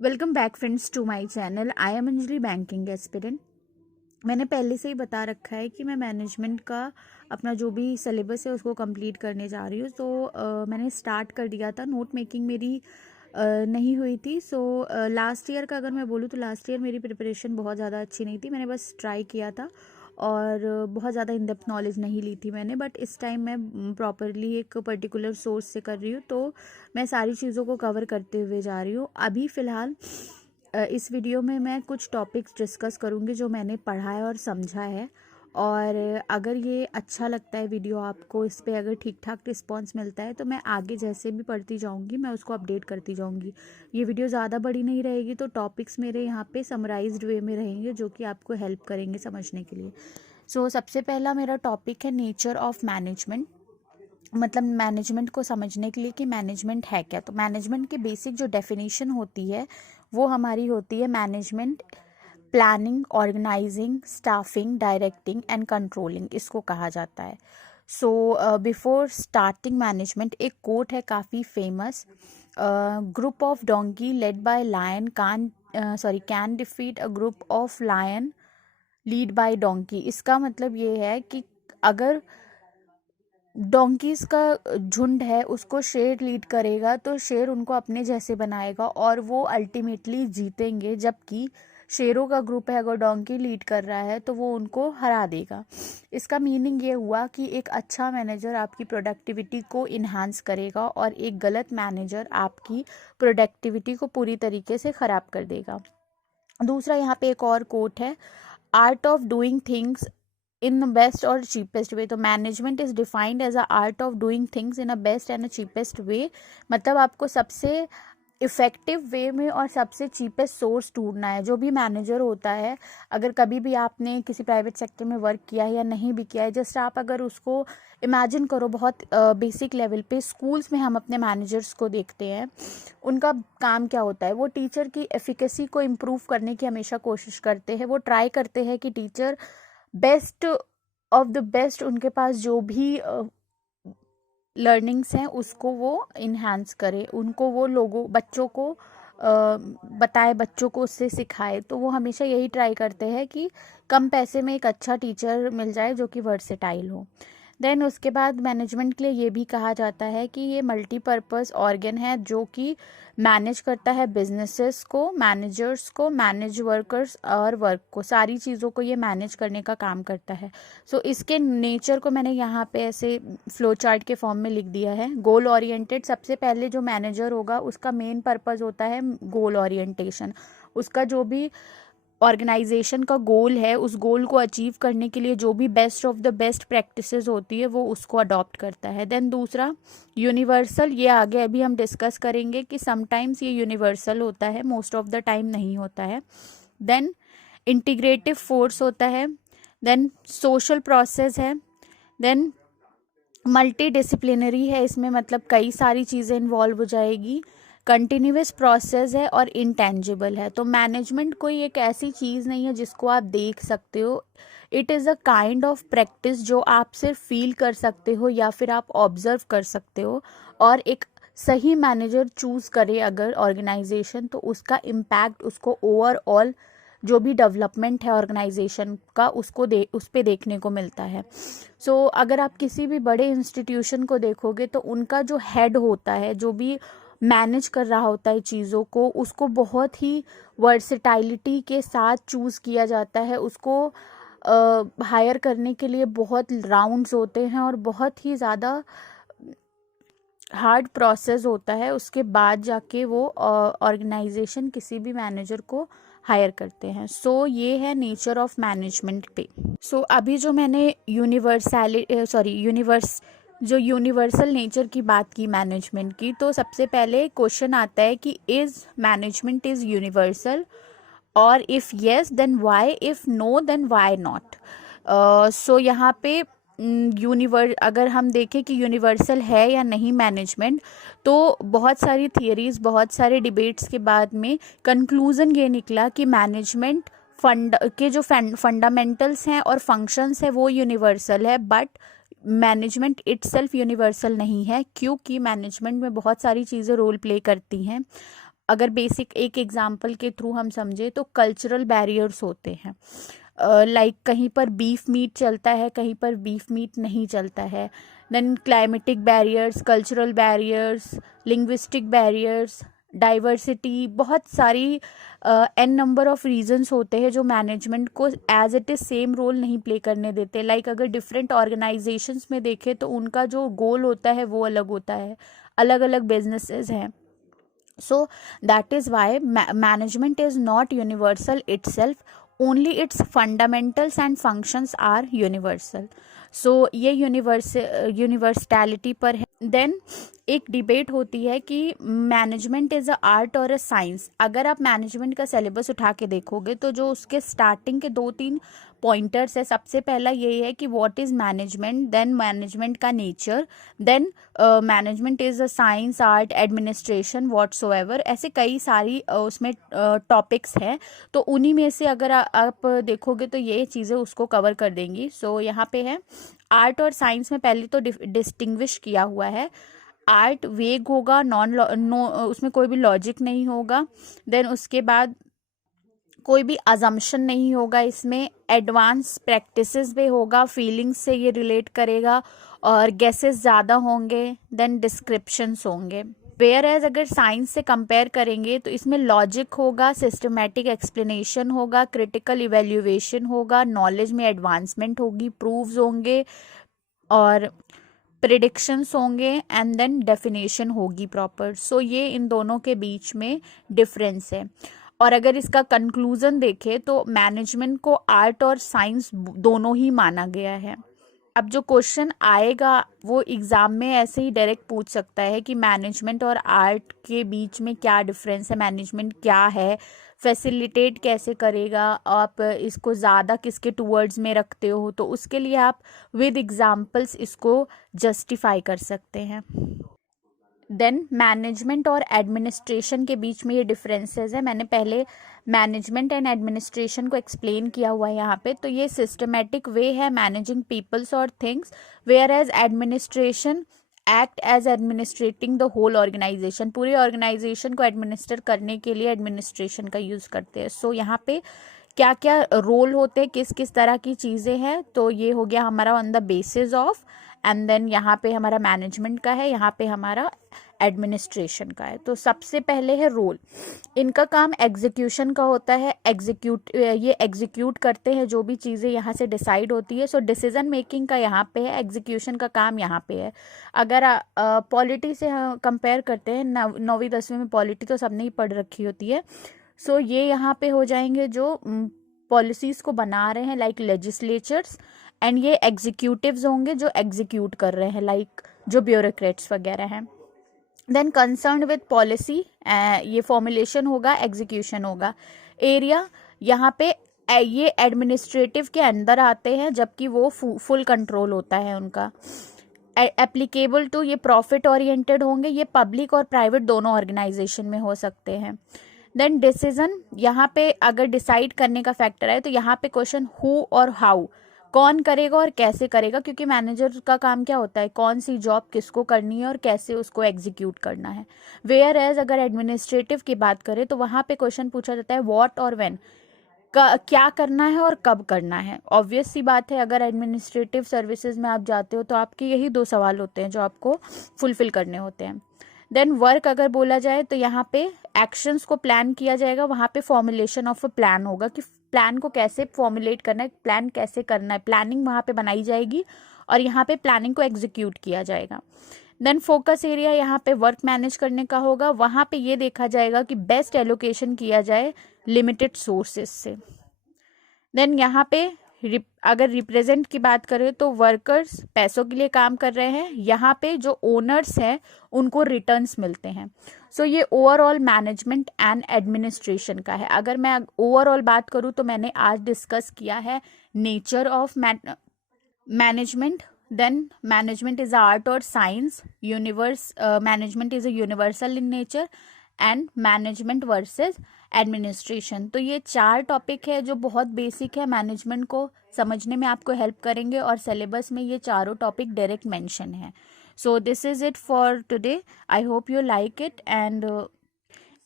Welcome back friends to my channel. I am Anjali, banking aspirant. मैंने पहले से ही बता रखा है कि मैं मैनेजमेंट का अपना जो भी सिलेबस है उसको कंप्लीट करने जा रही हूँ। मैंने स्टार्ट कर दिया था। नोट मेकिंग मेरी नहीं हुई थी। लास्ट ईयर का अगर मैं बोलूँ तो लास्ट ईयर मेरी प्रिपरेशन बहुत ज़्यादा अच्छी नहीं थी। मैंने बस ट्राई किया था और बहुत ज़्यादा इन डेप्थ नॉलेज नहीं ली थी मैंने। बट इस टाइम मैं प्रॉपरली एक पर्टिकुलर सोर्स से कर रही हूँ, तो मैं सारी चीज़ों को कवर करते हुए जा रही हूँ। अभी फ़िलहाल इस वीडियो में मैं कुछ टॉपिक्स डिस्कस करूँगी जो मैंने पढ़ा है और समझा है। और अगर ये अच्छा लगता है वीडियो आपको, इस पे अगर ठीक ठाक रिस्पॉन्स मिलता है तो मैं आगे जैसे भी पढ़ती जाऊँगी मैं उसको अपडेट करती जाऊँगी। ये वीडियो ज़्यादा बड़ी नहीं रहेगी, तो टॉपिक्स मेरे यहाँ पे समराइज्ड वे में रहेंगे जो कि आपको हेल्प करेंगे समझने के लिए। सबसे पहला मेरा टॉपिक है नेचर ऑफ मैनेजमेंट। मतलब मैनेजमेंट को समझने के लिए कि मैनेजमेंट है क्या। तो मैनेजमेंट की बेसिक जो डेफिनेशन होती है वो हमारी होती है management planning, organising, staffing, directing and controlling, इसको कहा जाता है। बिफोर स्टार्टिंग मैनेजमेंट, एक कोट है काफ़ी famous, group of donkey led by lion can defeat a group of lion lead by donkey. इसका मतलब ये है कि अगर डोंकीज का झुंड है उसको शेर लीड करेगा तो शेर उनको अपने जैसे बनाएगा और वो अल्टीमेटली जीतेंगे, जबकि शेरों का ग्रुप है अगर डोंकी लीड कर रहा है तो वो उनको हरा देगा। इसका मीनिंग ये हुआ कि एक अच्छा मैनेजर आपकी प्रोडक्टिविटी को इन्हांस करेगा और एक गलत मैनेजर आपकी प्रोडक्टिविटी को पूरी तरीके से ख़राब कर देगा। दूसरा यहाँ पे एक और कोट है, art of doing things in the best or cheapest way। तो management is defined as a art of doing things in a best and a cheapest way. मतलब आपको सबसे इफ़ेक्टिव वे में और सबसे चीपेस्ट सोर्स ढूंढना है। जो भी मैनेजर होता है, अगर कभी भी आपने किसी प्राइवेट सेक्टर में वर्क किया है या नहीं भी किया है, जस्ट आप अगर उसको इमेजिन करो बहुत बेसिक लेवल पे, स्कूल्स में हम अपने मैनेजर्स को देखते हैं। उनका काम क्या होता है, वो टीचर की एफिकेसी को इम्प्रूव करने की हमेशा कोशिश करते हैं। वो ट्राई करते हैं कि teacher best of the best उनके पास जो भी लर्निंग्स हैं उसको वो इन्हांस करे, उनको वो लोगों बच्चों को बताए, बच्चों को उससे सिखाए। तो वो हमेशा यही ट्राई करते हैं कि कम पैसे में एक अच्छा टीचर मिल जाए जो कि वर्सेटाइल हो। देन उसके बाद मैनेजमेंट के लिए ये भी कहा जाता है कि ये मल्टीपर्पज़ ऑर्गन है जो कि मैनेज करता है बिजनेसेस को, मैनेजर्स को, मैनेज वर्कर्स और वर्क को, सारी चीज़ों को ये मैनेज करने का काम करता है। इसके नेचर को मैंने यहाँ पे ऐसे फ्लो चार्ट के फॉर्म में लिख दिया है। गोल ओरिएंटेड, सबसे पहले जो मैनेजर होगा उसका मेन पर्पज़ होता है गोल ओरिएंटेशन। उसका जो भी ऑर्गेनाइजेशन का गोल है, उस गोल को अचीव करने के लिए जो भी best of the best practices होती है वो उसको अडॉप्ट करता है। देन दूसरा यूनिवर्सल, ये आगे अभी हम डिस्कस करेंगे कि समटाइम्स ये यूनिवर्सल होता है, मोस्ट ऑफ द टाइम नहीं होता है। देन इंटीग्रेटिव फोर्स होता है। देन सोशल प्रोसेस है। देन मल्टी डिसिप्लिनरी है, इसमें मतलब कई सारी चीज़ें इन्वॉल्व हो जाएगी। कंटिन्यूस प्रोसेस है और इंटेंजिबल है। तो मैनेजमेंट कोई एक ऐसी चीज़ नहीं है जिसको आप देख सकते हो। It is a kind of practice जो आप सिर्फ फील कर सकते हो या फिर आप ऑब्जर्व कर सकते हो। और एक सही मैनेजर चूज़ करे अगर ऑर्गेनाइजेशन, तो उसका इम्पैक्ट उसको ओवरऑल जो भी डेवलपमेंट है ऑर्गेनाइजेशन का उस पे देखने को मिलता है। अगर आप किसी भी बड़े इंस्टीट्यूशन को देखोगे तो उनका जो हेड होता है, जो भी मैनेज कर रहा होता है चीज़ों को, उसको बहुत ही वर्सेटाइलिटी के साथ चूज़ किया जाता है। उसको हायर करने के लिए बहुत राउंड्स होते हैं और बहुत ही ज़्यादा हार्ड प्रोसेस होता है। उसके बाद जाके वो ऑर्गेनाइजेशन किसी भी मैनेजर को हायर करते हैं। ये है नेचर ऑफ मैनेजमेंट पे। अभी जो मैंने यूनिवर्सल नेचर की बात की मैनेजमेंट की, तो सबसे पहले क्वेश्चन आता है कि इज मैनेजमेंट इज यूनिवर्सल, और if yes then why, if no then why not. यहाँ पे अगर हम देखें कि यूनिवर्सल है या नहीं मैनेजमेंट, तो बहुत सारी थियरीज, बहुत सारे डिबेट्स के बाद में कंक्लूज़न ये निकला कि मैनेजमेंट के जो फंडामेंटल्स हैं और फंक्शंस है वो यूनिवर्सल है, बट मैनेजमेंट इटसेल्फ यूनिवर्सल नहीं है, क्योंकि मैनेजमेंट में बहुत सारी चीज़ें रोल प्ले करती हैं। अगर बेसिक एक एग्जांपल के थ्रू हम समझे तो कल्चरल बैरियर्स होते हैं। लाइक कहीं पर बीफ मीट चलता है, कहीं पर बीफ मीट नहीं चलता है। Then climatic barriers, cultural barriers, linguistic barriers, diversity, बहुत सारी एन नंबर ऑफ रीजंस होते हैं जो मैनेजमेंट को as it is same role नहीं प्ले करने देते। लाइक अगर डिफरेंट ऑर्गेनाइजेशंस में देखें तो उनका जो गोल होता है वो अलग होता है, अलग अलग बिजनेसेस हैं। So that is why management is not universal itself, only its fundamentals and functions are universal. So ये यूनिवर्सलिटी पर है। देन एक डिबेट होती है कि मैनेजमेंट इज़ अ आर्ट और अ साइंस। अगर आप मैनेजमेंट का सिलेबस उठा के देखोगे तो जो उसके स्टार्टिंग के 2-3 पॉइंटर्स है, सबसे पहला यही है कि what is management, then management का nature, then management is a science, art, administration, whatsoever. ऐसे कई सारी उसमें टॉपिक्स हैं, तो उन्हीं में से अगर आप देखोगे तो ये चीज़ें उसको कवर कर देंगी। सो यहाँ पे है आर्ट और साइंस में पहले तो डिस्टिंग्विश किया हुआ है। आर्ट वेग होगा, उसमें कोई भी लॉजिक नहीं होगा। देन उसके बाद कोई भी अजम्पशन नहीं होगा, इसमें एडवांस प्रैक्टिसेस भी होगा, फीलिंग्स से ये रिलेट करेगा और गेसेस ज़्यादा होंगे, देन डिस्क्रिप्शंस होंगे। वेयर एज अगर साइंस से कंपेयर करेंगे तो इसमें लॉजिक होगा, सिस्टमैटिक एक्सप्लेनेशन होगा, क्रिटिकल इवेल्युएशन होगा, नॉलेज में एडवांसमेंट होगी, प्रूव्स होंगे और प्रिडिक्शंस होंगे, एंड देन डेफिनेशन होगी प्रॉपर। सो ये इन दोनों के बीच में डिफरेंस है। और अगर इसका कंक्लूजन देखें तो मैनेजमेंट को आर्ट और साइंस दोनों ही माना गया है। अब जो क्वेश्चन आएगा वो एग्ज़ाम में ऐसे ही डायरेक्ट पूछ सकता है कि मैनेजमेंट और आर्ट के बीच में क्या डिफरेंस है, मैनेजमेंट क्या है, फैसिलिटेट कैसे करेगा, आप इसको ज़्यादा किसके टूवर्ड्स में रखते हो, तो उसके लिए आप विद एग्जांपल्स इसको जस्टिफाई कर सकते हैं। देन मैनेजमेंट और एडमिनिस्ट्रेशन के बीच में ये डिफरेंसेस है। मैंने पहले मैनेजमेंट एंड एडमिनिस्ट्रेशन को एक्सप्लेन किया हुआ है यहाँ पे। तो ये सिस्टमेटिक वे है मैनेजिंग पीपल्स और things, whereas administration act as administrating the whole organisation. पूरी ऑर्गेनाइजेशन को एडमिनिस्टर करने के लिए एडमिनिस्ट्रेशन का यूज़ करते हैं। सो यहाँ पे क्या क्या रोल होते हैं, किस किस तरह की चीज़ें हैं, तो ये हो गया हमारा on the basis of, and then यहाँ पे हमारा मैनेजमेंट का है, यहाँ पे हमारा एडमिनिस्ट्रेशन का है। तो सबसे पहले है रोल। इनका काम एग्जीक्यूशन का होता है, ये एग्जीक्यूट करते हैं जो भी चीज़ें यहाँ से डिसाइड होती है। सो डिसीजन मेकिंग का यहाँ पे है, एग्जीक्यूशन का काम यहाँ पे है। अगर पॉलिटी से कंपेयर करते हैं, 9वीं 10वीं में पॉलिटी तो सबने ही पढ़ रखी होती है। सो ये यहाँ पे हो जाएंगे जो पॉलिसीज़ को बना रहे हैं, लाइक लेजिस्लेचर्स, एंड ये एग्जीक्यूटिव्स होंगे जो एग्जीक्यूट कर रहे हैं, लाइक जो ब्यूरोक्रेट्स वगैरह हैं। देन कंसर्न विद पॉलिसी, ये फॉर्मुलेशन होगा, एग्जीक्यूशन होगा। एरिया, यहाँ पे ये एडमिनिस्ट्रेटिव के अंदर आते हैं, जबकि वो फुल कंट्रोल होता है उनका। एप्लीकेबल टू, ये प्रॉफिट ओरिएंटेड होंगे, ये पब्लिक और प्राइवेट दोनों ऑर्गेनाइजेशन में हो सकते हैं। देन डिसीजन, यहाँ पे अगर डिसाइड करने का फैक्टर है तो यहाँ पे क्वेश्चन हु और हाउ, कौन करेगा और कैसे करेगा, क्योंकि मैनेजर का काम क्या होता है, कौन सी जॉब किसको करनी है और कैसे उसको एग्जीक्यूट करना है। वेयर एज अगर एडमिनिस्ट्रेटिव की बात करें तो वहाँ पे क्वेश्चन पूछा जाता है व्हाट और व्हेन, क्या करना है और कब करना है। ऑब्वियस सी बात है, अगर एडमिनिस्ट्रेटिव सर्विसेज में आप जाते हो तो आपके यही 2 सवाल होते हैं जो आपको फुलफिल करने होते हैं। देन वर्क अगर बोला जाए तो यहाँ पे एक्शंस को प्लान किया जाएगा, वहाँ पे फॉर्मुलेशन ऑफ अ प्लान होगा कि प्लान को कैसे फॉर्मुलेट करना है, प्लान कैसे करना है, प्लानिंग वहाँ पे बनाई जाएगी और यहाँ पे प्लानिंग को एग्जीक्यूट किया जाएगा। देन फोकस एरिया, यहाँ पे वर्क मैनेज करने का होगा, वहाँ पे ये देखा जाएगा कि बेस्ट एलोकेशन किया जाए लिमिटेड सोर्सेस से। देन यहाँ पे अगर रिप्रेजेंट की बात करें तो वर्कर्स पैसों के लिए काम कर रहे हैं, यहाँ पे जो ओनर्स हैं उनको रिटर्न्स मिलते हैं। सो ये ओवरऑल मैनेजमेंट एंड एडमिनिस्ट्रेशन का है। अगर मैं ओवरऑल बात करूँ तो मैंने आज डिस्कस किया है nature of management, then management is art और science, management is a universal in nature, and management versus administration. तो ये 4 टॉपिक है जो बहुत बेसिक है, मैनेजमेंट को समझने में आपको हेल्प करेंगे और सिलेबस में ये चारों टॉपिक डायरेक्ट मेंशन है। So this is it for today, I hope you like it, and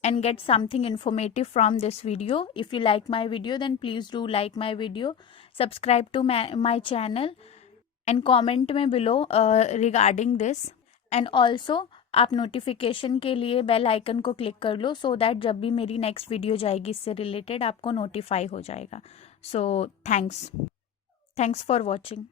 and get something informative from this video. If you like my video, then please do like my video, subscribe to my channel, and comment में below regarding this. And also आप notification के लिए bell icon को click कर लो, so that जब भी मेरी next video जाएगी इससे रिलेटेड आपको नोटिफाई हो जाएगा. So thanks for watching.